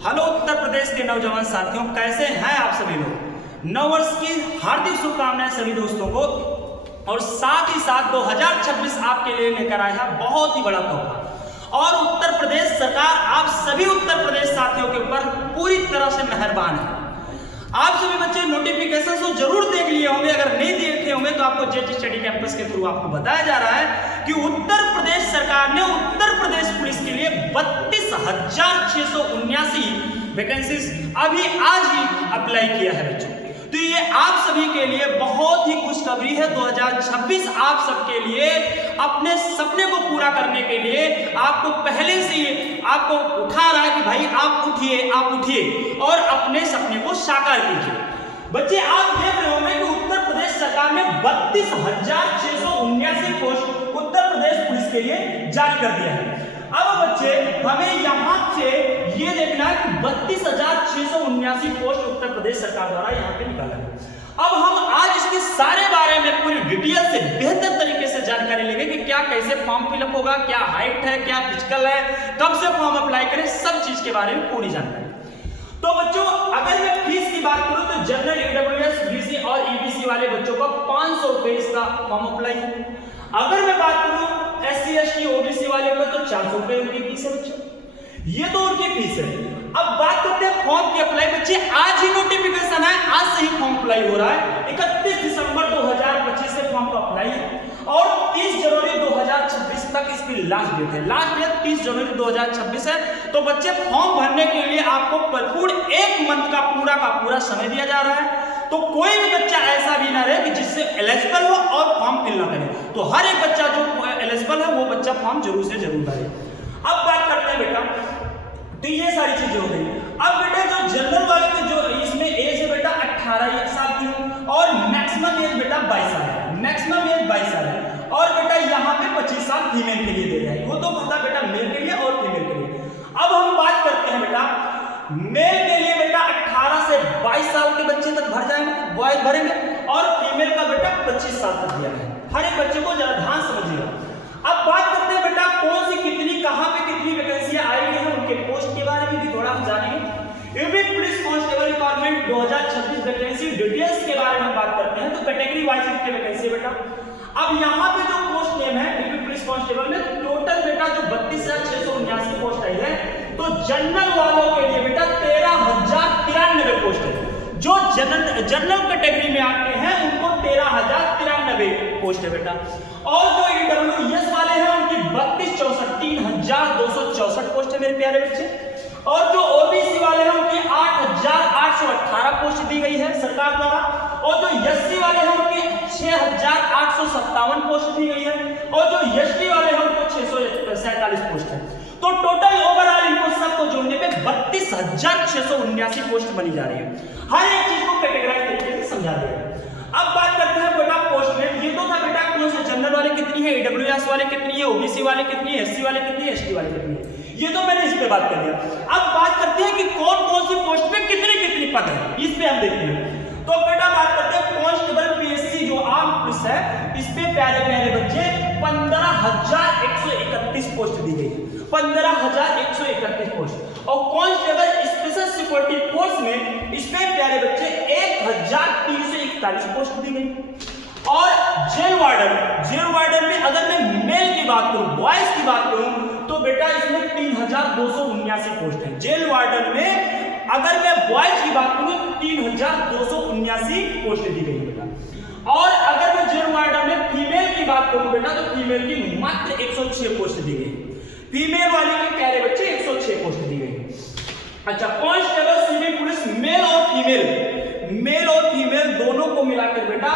Hello Uttar Pradesh के नौजवान साथियों, कैसे हैं आप सभी लोग। नववर्ष की हार्दिक शुभकामनाएं सभी दोस्तों को। और साथ ही साथ 2026 आपके लिए लेकर आया है बहुत ही बड़ा तोहफा। और उत्तर प्रदेश सरकार आप सभी उत्तर प्रदेश साथियों के ऊपर पूरी तरह से मेहरबान है। आप सभी बच्चे नोटिफिकेशन तो जरूर देख लिए होंगे, अगर नहीं देखे होंगे तो आपको जेट स्टडी कैंपस के थ्रू आपको बताया जा रहा है कि उत्तर प्रदेश सरकार ने उत्तर प्रदेश पुलिस के लिए 32,679 वैकेंसीज अभी आज ही अप्लाई किया है बच्चों। तो ये आप सभी के लिए बहुत ही खुशखबरी है। 2026 आप सबके लिए अपने सपने को पूरा करने के लिए आपको पहले से ही आपको उठा रहा है कि भाई आप उठिए और अपने सपने को साकार कीजिए। बच्चे आप देख रहे होंगे कि उत्तर प्रदेश सरकार ने 32,679 पोस्ट उत्तर प्रदेश पुलिस के लिए जारी कर दिया है। अब बच्चे हमें यहाँ से ये देखना है कि 32,679 पोस्ट उत्तर प्रदेश सरकार द्वारा यहाँ पे निकाला है। अब हम आज इसके सारे बारे में पूरी डिटेल से बेहतर तरीके से जानकारी लेंगे कि क्या कैसे फॉर्म फिलअप होगा, क्या हाइट है, क्या फिजिकल है, कब से फॉर्म अप्लाई करें, सब चीज के बारे में पूरी जानकारी। तो बच्चों अगर मैं फीस की बात करूं तो जनरल ईडब्ल्यूएस बीसी और ईबीसी वाले बच्चों को 500 रुपए इसका फॉर्म अप्लाई है। अगर मैं बात करूं एससी एसटी ओबीसी वाले को तो 400 रुपए उनकी फीस है बच्चों, ये तो उनकी फीस है। अब बात करते हैं फॉर्म की अप्लाई। बच्चे आज ही नोटिफिकेशन है, आज से ही फॉर्म अप्लाई हो रहा है। 31 दिसंबर 2025 से फॉर्म का अप्लाई है और 30 जनवरी 2026 तक इसकी लास्ट डेट है। लास्ट डेट 30 जनवरी 2026 है। तो बच्चे फॉर्म भरने के लिए आपको भरपूर 1 मंथ का पूरा समय दिया जा रहा है। तो कोई भी बच्चा ऐसा भी ना रहे कि जिससे एलिजिबल हो और फॉर्म फिल ना करे। तो हर एक बच्चा जो एलिजिबल है वो बच्चा फॉर्म जरूर से जरूर भरे। अब बात करते हैं बेटा, तो ये सारी चीजें हो गई। अब बेटा जो जनरल वाले के जो इसमें एज है बेटा 18 साल की है और मैक्सिमम एज बेटा 22 साल है। मैक्सिमम एज 22 साल है और बेटा यहाँ पे 25 साल फीमेल के लिए दे रहा है। वो तो पता बेटा मेल के लिए और फीमेल के लिए। अब हम बात करते हैं बेटा मेल के लिए बेटा 18 से 22 साल के बच्चे तक भर जाएंगे, बॉयज भरेंगे, और फीमेल का बेटा 25 साल तक दिया है। हर एक बच्चे को जरा ध्यान समझिएगा। अब बात करते हैं बेटा कौन सी कितनी कहां पे कितनी वैकेंसियां आई हैं, उनके पोस्ट के बारे में भी थोड़ा हम जानेंगे। UP police constable requirement 2026 vacancy details के बारे में बात करते हैं। तो कैटेगरी वाइज कितने वैकेंसी है बेटा। अब यहाँ पे जो पोस्ट नेम है यूपी पुलिस कांस्टेबल में टोटल बेटा जो 32,679 पोस्ट आई है, तो जनरल वालों के लिए बेटा 13,093 पोस्ट है। जो जनरल कैटेगरी में आते हैं उनको 13,093 पोस्ट है बेटा। और जो ईडब्ल्यूएस वाले हैं उनकी 3,264 पोस्ट है मेरे प्यारे बच्चे। और जो ओबीसी वाले हैं उनकी 8,818 पोस्ट दी गई है सरकार द्वारा। और जो एससी वाले हैं उनकी 6,857 पोस्ट दी गई है। और जो एसटी वाले हैं उनको 647 पोस्ट है। तो टोटल ओवरऑल इनको सबको जोड़ने पे 32,679 पोस्ट बनी जा रही है। हर एक चीज को कैटेगराइज तरीके से समझा दिया। अब बात करते हैं बेटा पोस्ट में। ये तो था बेटा कौन से जनरल वाले कितनी है, ईडब्ल्यूएस वाले कितनी है, ओबीसी वाले कितनी है, एससी वाले कितनी है, एसटी वाले कितनी है। ये तो मैंने इस पे बात कर लिया। अब बात करते हैं कि कौन कौन सी पोस्ट पे कितनी कितनी पद है, इस पे हम देखते हैं। तो बेटा बात करते हैं कांस्टेबल पीएससी जो आर्म पुलिस है, इस पे प्यारे प्यारे बच्चे 15,131 पोस्ट दी गई। 15,131 पोस्ट। और कांस्टेबल स्पेशल सिक्योरिटी फोर्स में इस पे प्यारे बच्चे 1,341 पोस्ट दी गई। और जेल वार्डन में अगर मैं मेल की बात करूं, बॉयज की बात करूं, तो बेटा इसमें 3,279 पोस्ट है। जेल वार्डन में अगर मैं बॉयज की बात करूं 3,279 पोस्ट दी गई बेटा। और अगर मैं जेल वार्डन में फीमेल की बात करूं बेटा तो फीमेल की मात्र 106 पोस्ट दी गई। फीमेल वाले के प्यारे बच्चे 106 पोस्ट दी गई। अच्छा, कांस्टेबल सिविल पुलिस मेल और फीमेल दोनों को मिलाकर बेटा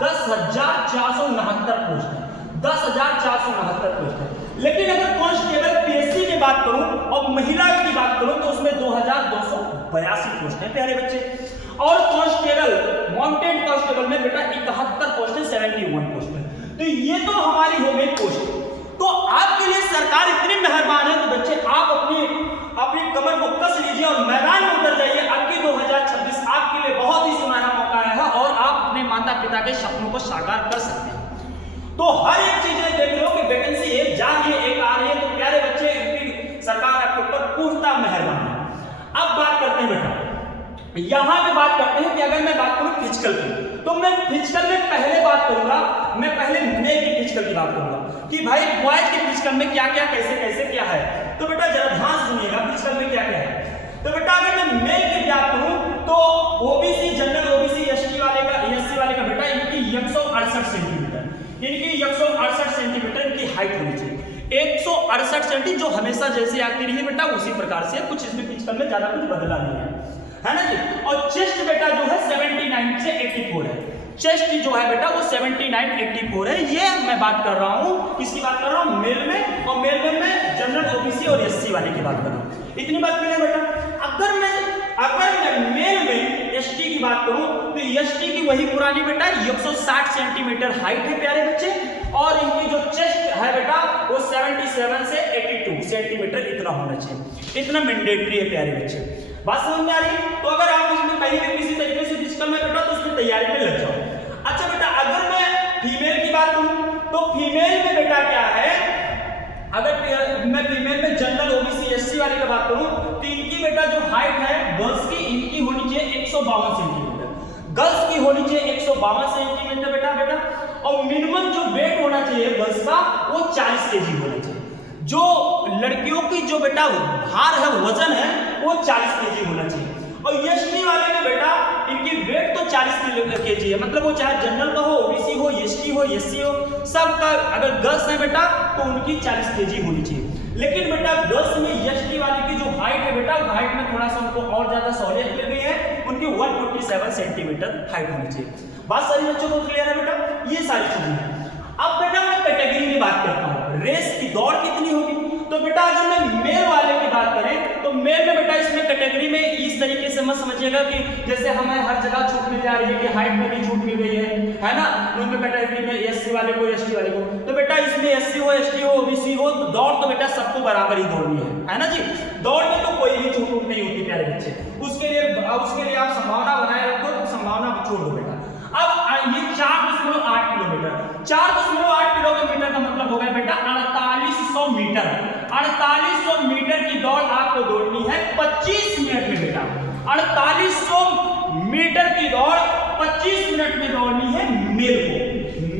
10,469 पोस्ट है। 10,469 पोस्ट है। लेकिन अगर कांस्टेबल पीएससी की बात करूं और महिला की बात करूं तो उसमें 2,282 पोस्ट है प्यारे बच्चे। और कांस्टेबल माउंटेन कांस्टेबल में बेटा 71 पोस्ट है, 71 पोस्ट है। तो ये तो हमारी हो गई पोस्ट। तो आपके लिए सरकार इतनी मेहरबान है तो बच्चे आप अपनी कमर को कस लीजिए और मैदान में उतर जाइए। आपकी 2026 आपके लिए बहुत ही सुनहरा मौका है और आप अपने माता पिता के सपनों को साकार कर सकते हैं। तो हर एक चीजें देख लो कि वैकेंसी एक जा रही है, एक आ रही है। तो प्यारे बच्चे सरकार आपके ऊपर पूर्णतः मेहरबान है। अब यहां पे बात करते हैं कि अगर मैं बात करूं फिजिकल की, तो मैं फिजिकल में पहले बात करूंगा, मैं पहले मेल की फिजिकल की बात करूंगा कि भाई बॉयज के फिजिकल में क्या क्या कैसे कैसे क्या है। तो बेटा जरा ध्यान सुनिएगा फिजिकल में क्या क्या है। तो बेटा अगर मैं मेल की बात करूं तो ओबीसी जनरल ओबीसी एससी वाले का बेटा इनकी 168 सेंटीमीटर, इनकी 168 सेंटीमीटर इनकी हाइट होनी चाहिए, 168 सेंटी, जो हमेशा जैसे आती रही है बेटा उसी प्रकार से, कुछ इसमें फिजिकल में ज्यादा कुछ बदला नहीं है ना जी। और चेस्ट बेटा जो है 79 से 84 है, चेस्ट जो है बेटा वो 79-84 है। ये मैं बात कर रहा हूँ, किसकी बात कर रहा हूँ, मेल में, और मेल में मैं जनरल ओबीसी और एससी वाले की बात कर रहा हूँ। इतनी बात क्लियर बेटा। अगर मैं मेल में एसटी की बात करूं तो एसटी की वही पुरानी बेटा 160 सेंटीमीटर हाइट है प्यारे बच्चे, और इनकी जो चेस्ट है बेटा वो 77 से 82 सेंटीमीटर इतना होना चाहिए, इतना मैंडेटरी है प्यारे बच्चे। बात समझ में आ रही है? तो अगर आप इसमें कहीं भी किसी तरीके से फिजिकल में बेटा तो उसमें तैयारी में लग जाओ। अच्छा बेटा अगर मैं फीमेल की बात करूं तो फीमेल में बेटा क्या है, अगर मैं फीमेल में जनरल ओबीसी एससी वाले की बात करूं तो इनकी बेटा जो हाइट है गर्ल्स की, इनकी होनी चाहिए 152 सेंटीमीटर, गर्ल्स की होनी चाहिए 152 सेंटीमीटर बेटा, और मिनिमम जो वेट होना चाहिए गर्ल्स का वो 40 केजी होना चाहिए। जो लड़कियों की जो बेटा भार है, वजन है, वो 40 केजी होना चाहिए। और एसटी वाले में बेटा इनकी वेट तो 40 केजी है, मतलब वो चाहे जनरल का हो, ओबीसी हो, एसटी हो, एससी हो, सबका अगर गर्ल्स है बेटा तो उनकी 40 केजी होनी चाहिए। लेकिन बेटा गर्ल्स में एसटी वाले की जो हाइट है बेटा, हाइट में थोड़ा सा उनको और ज्यादा सहूलियत मिल गई है, उनकी 147 सेंटीमीटर हाइट होनी चाहिए। बात सारी बच्चों को क्लियर है बेटा, ये सारी चीजें हैं। अब बेटा मैं कैटेगरी की बात करता हूँ, रेस की दौड़ कितनी होगी। तो बेटा अगर मैं मेल वाले की बात करें तो मेल में बेटा इसमें कैटेगरी में इस तरीके से मत समझिएगा कि जैसे हमें हर जगह छूट मिल जा रही है कि हाइट में भी छूट मिल गई है ना, उनमें कैटेगरी में एससी वाले को एसटी वाले को, तो बेटा इसमें एससी हो, एसटी हो, ओबीसी हो, तो दौड़ तो बेटा सबको बराबर ही दौड़नी है ना जी। दौड़ में तो कोई भी छूट नहीं होती प्यारे बच्चे, उसके लिए आप संभावना बनाए रखो, तो संभावना छोड़ दो बेटा। अब ये 4.8 किलोमीटर, 4.8 किलोमीटर का मतलब हो गया बेटा 4800 मीटर, 4800 मीटर की दौड़ आपको दौड़नी है 25 मिनट में बेटा, 4800 मीटर की दौड़ 25 मिनट में दौड़नी है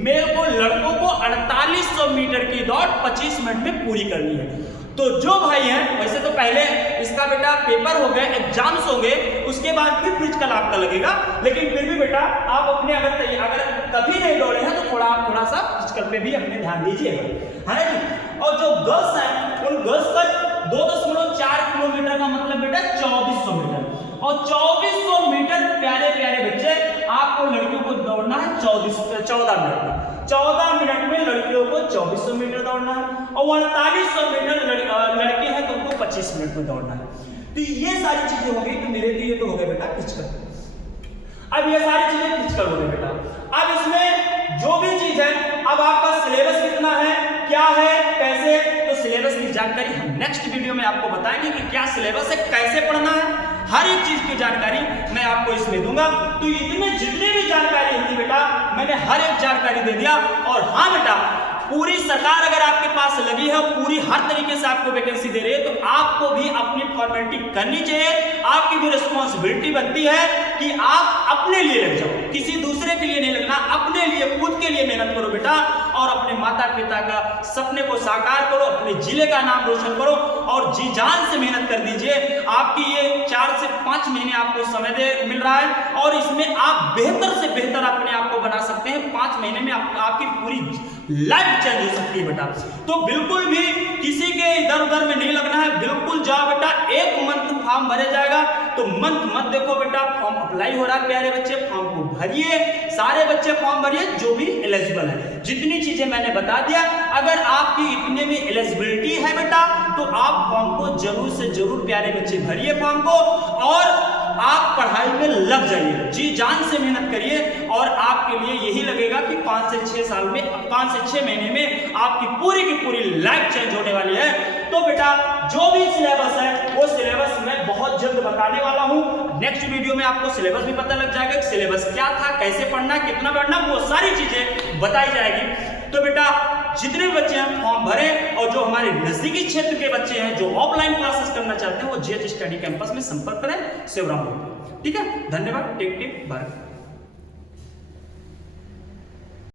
मेल को लड़कों को 4800 मीटर की दौड़ 25 मिनट में पूरी करनी है। तो जो भाई हैं, वैसे तो पहले इसका बेटा पेपर हो गए, एग्जाम्स हो गए, उसके बाद फिर फिजिकल आपका लगेगा, लेकिन फिर भी बेटा आप अपने अगर कभी नहीं दौड़े हैं तो आप थोड़ा सा फिजिकल पे भी अपने ध्यान दीजिएगा, है ना। और जो गर्ल्स हैं उन गर्ल्स का 2.4 किलोमीटर का मतलब बेटा 2400 मीटर, और 2400 मीटर प्यारे प्यारे बच्चे आपको लड़कियों को दौड़ना है 14 मिनट में, 14 मिनट में लड़कियों को 2400 मीटर दौड़ना है, और 4800 मीटर लड़के हैं तो उनको 25 मिनट में दौड़ना है। तो ये सारी चीजें हो गई, तो मेरे लिए तो हो गए बेटा फिजिकल। अब ये सारी चीजें फिजिकल हो गई बेटा। अब इसमें जो भी चीज है, अब आपका सिलेबस कितना है, क्या है, कैसे, तो सिलेबस की जानकारी हम नेक्स्ट वीडियो में आपको बताएंगे कि क्या सिलेबस है, कैसे पढ़ना है, हर एक चीज की जानकारी मैं आपको इसमें दूंगा। तो इतने जितनी भी जानकारी थी बेटा मैंने हर एक जानकारी दे दिया। और हाँ बेटा, पूरी सरकार अगर आपके पास लगी है, पूरी हर तरीके से आपको वैकेंसी दे रही है, तो आपको भी अपनी फॉर्मेलिटी करनी चाहिए। आपकी भी रिस्पॉन्सिबिलिटी बनती है कि आप अपने लिए लग जाओ, किसी दूसरे के लिए नहीं लगना, अपने लिए खुद के लिए मेहनत करो बेटा, और अपने माता पिता का सपने को साकार करो, अपने जिले का नाम रोशन करो, और जी जान से मेहनत कर दीजिए। आपकी ये 4 से 5 महीने आपको समय मिल रहा है, और इसमें आप बेहतर से बेहतर अपने आप को बना सकते हैं। 5 महीने में आपकी पूरी लाइफ चेंज हो सकती है बेटा। तो बिल्कुल भी किसी के इधर उधर में नहीं लगना है, बिल्कुल जाओ बेटा। एक मंथ फॉर्म भरे जाएगा, तो मंथ मत देखो बेटा, फॉर्म अप्लाई हो रहा है प्यारे बच्चे, फॉर्म को भरिए, सारे बच्चे फॉर्म भरिए जो भी एलिजिबल है। जितनी चीजें मैंने बता दिया, अगर आपकी इतने में एलिजिबिलिटी है बेटा, तो आप फॉर्म को जरूर से जरूर प्यारे बच्चे भरिए फॉर्म को, और आप पढ़ाई में लग जाइए, जी जान से मेहनत करिए, और आपके लिए यही लगेगा कि 5 से 6 साल में, 5 से 6 महीने में आपकी पूरी की पूरी लाइफ चेंज होने वाली है। तो बेटा जो भी सिलेबस है वो सिलेबस मैं बहुत जल्द बताने वाला हूँ। नेक्स्ट वीडियो में आपको सिलेबस भी पता लग जाएगा, सिलेबस क्या था, कैसे पढ़ना, कितना पढ़ना, वो सारी चीजें बताई जाएगी। तो बेटा जितने भी बच्चे हैं फॉर्म भरें, और जो हमारे नजदीकी क्षेत्र के बच्चे हैं जो ऑफलाइन क्लासेस करना चाहते हैं वो जेएच स्टडी कैंपस में संपर्क करें। शिवराम। ठीक है, धन्यवाद। टेक भारत।